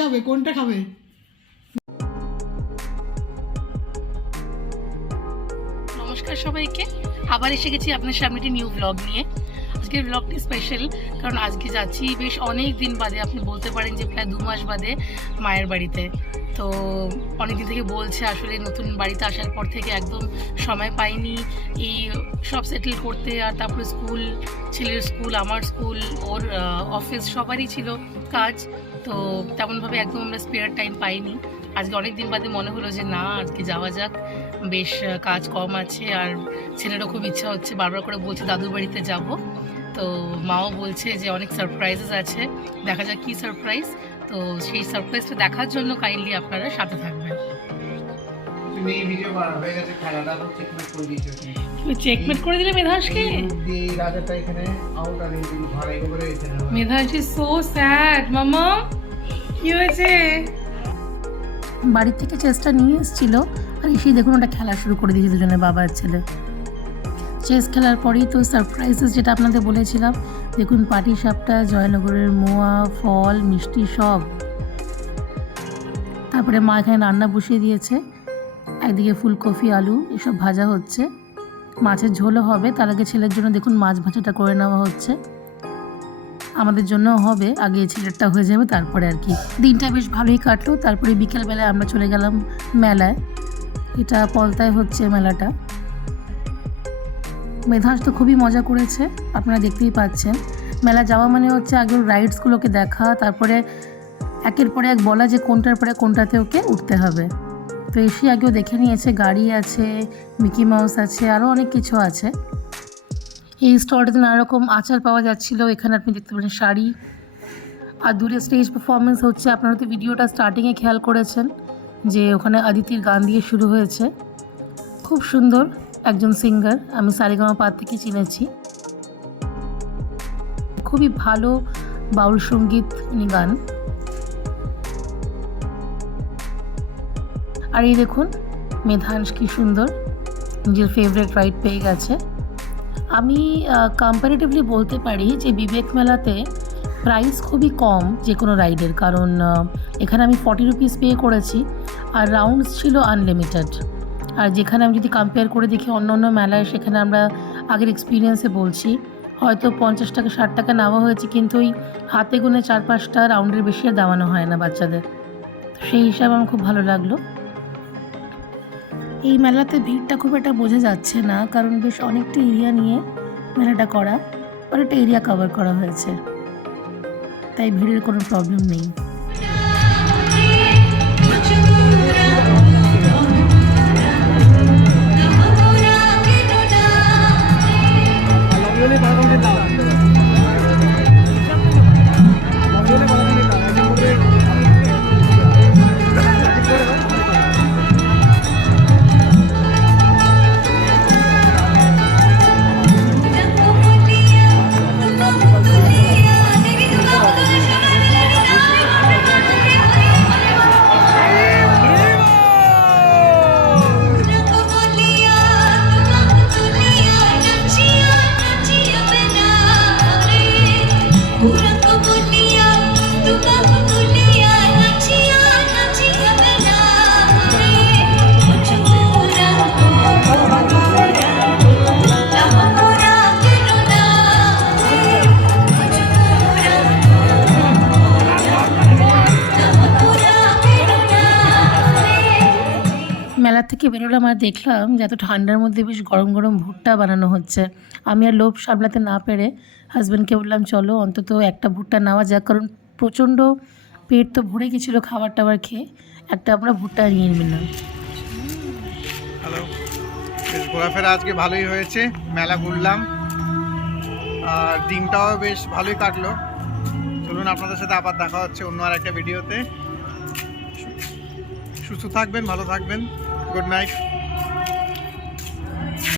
খাবে, কোনটা খাবে? নমস্কার সবাইকে, আবার এসে গেছি আপনার সামনে একটি নিউ ব্লগ নিয়ে। আজকের ব্লগটি স্পেশাল, কারণ আজকে যাচ্ছি বেশ অনেক দিন বাদে, আপনি বলতে পারেন যে প্রায় 2 মাস বাদে মায়ের বাড়িতে। তো অনেকদিন থেকে বলছে, আসলে নতুন বাড়িতে আসার পর থেকে একদম সময় পাইনি এই সব সেটেল করতে। আর তারপরে স্কুল, ছেলের স্কুল, আমার স্কুল, ওর অফিস, সবারই ছিল কাজ। তো তেমনভাবে একদম আমরা স্পেয়ার টাইম পাইনি। আজকে অনেক দিন বাদে মনে হলো যে না, আজকে যাওয়া যাক, বেশ কাজ কম আছে। আর ছেলেরও খুব ইচ্ছা হচ্ছে, বারবার করে বলছে দাদুর বাড়িতে যাব। তো মাও বলছে যে অনেক সারপ্রাইজেস আছে, দেখা যাক কী সারপ্রাইজ। তো সেই সারপ্রাইজটা দেখার জন্য কাইন্ডলি আপনারা সাথে থাকবেন। চেকমেট করে দিলে মেধাসকে। মেধাস ইজ সো স্যাড। মামা কি হয়েছে? বাড়ির থেকে চেসটা নিয়ে এসেছিল, আর এসেই দেখুন ওটা খেলা শুরু করে দিয়েছে দুজনে, বাবা আর ছেলে। চেস খেলার পরেই তো সারপ্রাইজেস, যেটা আপনাদের বলেছিলাম। দেখুন পাটি সাপটা, জয়নগরের মোয়া, ফল, মিষ্টি সব। তারপরে মা এখানে রান্না বসিয়ে দিয়েছে, একদিকে ফুলকপি, আলু এসব ভাজা হচ্ছে, মাছের ঝোলও হবে। তার আগে ছেলের জন্য দেখুন মাছ ভাজাটা করে নেওয়া হচ্ছে, আমাদের জন্যও হবে, আগে ছেলেরটা হয়ে যাবে তারপরে আর কি। দিনটা বেশ ভালোই কাটলো। তারপরে বিকেলবেলায় আমরা চলে গেলাম মেলায়। এটা পলতায় হচ্ছে মেলাটা। মেধাস তো খুবই মজা করেছে, আপনারা দেখতেই পাচ্ছেন। মেলা যাওয়া মানে হচ্ছে আগে রাইডসগুলোকে দেখা, তারপরে একের পরে এক বলা যে কোনটার পরে কোনটাতে ওকে উঠতে হবে। তো এসে আগেও দেখে নিয়েছে, গাড়ি আছে, মিকি মাউস আছে, আরও অনেক কিছু আছে। এই স্টলটাতে নানা রকম আচার পাওয়া যাচ্ছিলো। এখানে আপনি দেখতে পারেন শাড়ি, আর দূরে স্টেজ পারফরমেন্স হচ্ছে। আপনারা তো ভিডিওটা স্টার্টিংয়ে খেয়াল করেছেন যে ওখানে অদিতির গান দিয়ে শুরু হয়েছে। খুব সুন্দর একজন সিঙ্গার, আমি সারেগামাপা থেকে চিনেছি। খুবই ভালো বাউল সঙ্গীত উনি গান। আর এই দেখুন মেধাংশ কি সুন্দর নিজের ফেভারিট রাইড পেয়ে গেছে। আমি কম্পারেটিভলি বলতে পারি যে বিবেক মেলাতে প্রাইস খুবই কম যে কোনো রাইডের, কারণ এখানে আমি 40 রুপিস পে করেছি, আর রাউন্ডস ছিল আনলিমিটেড। আর যেখানে আমি যদি কম্পেয়ার করে দেখি অন্য অন্য মেলায়, সেখানে আমরা আগের এক্সপিরিয়েন্সে বলছি হয়তো 50 টাকা 60 টাকা নেওয়া হয়েছে, কিন্তু ওই হাতে গুনে 4-5টা রাউন্ডের বেশি আর দেওয়ানো হয় না বাচ্চাদের। সেই হিসাবে আমার খুব ভালো লাগলো। এই মেলাতে ভিড়টা খুব একটা বোঝা যাচ্ছে না, কারণ বেশ অনেকটা এরিয়া নিয়ে মেলাটা করা, অনেকটা এরিয়া কভার করা হয়েছে, তাই ভিড়ের কোনো প্রবলেম নেই। মেলা থেকে বেরোলাম আর দেখলাম যে এত ঠান্ডার মধ্যে বেশ গরম গরম ভুট্টা বানানো হচ্ছে। আমি আর লোভ সামলাতে না পেরে হাজব্যান্ডকে বললাম চলো অন্তত একটা ভুট্টা নেওয়া যাক, কারণ প্রচণ্ড পেট তো ভরে গেছিলো খাবার টাবার খেয়ে। একটা আমরা ভুট্টা নিয়ে নিলাম। হ্যালো, বেশ ঘোরাফেরা আজকে ভালোই হয়েছে, মেলা ঘুরলাম আর দিনটাও বেশ ভালোই কাটলো। চলুন আপনাদের সাথে আবার দেখা হচ্ছে অন্য আর একটা ভিডিওতে। সুস্থ থাকবেন, ভালো থাকবেন, গুড নাইট।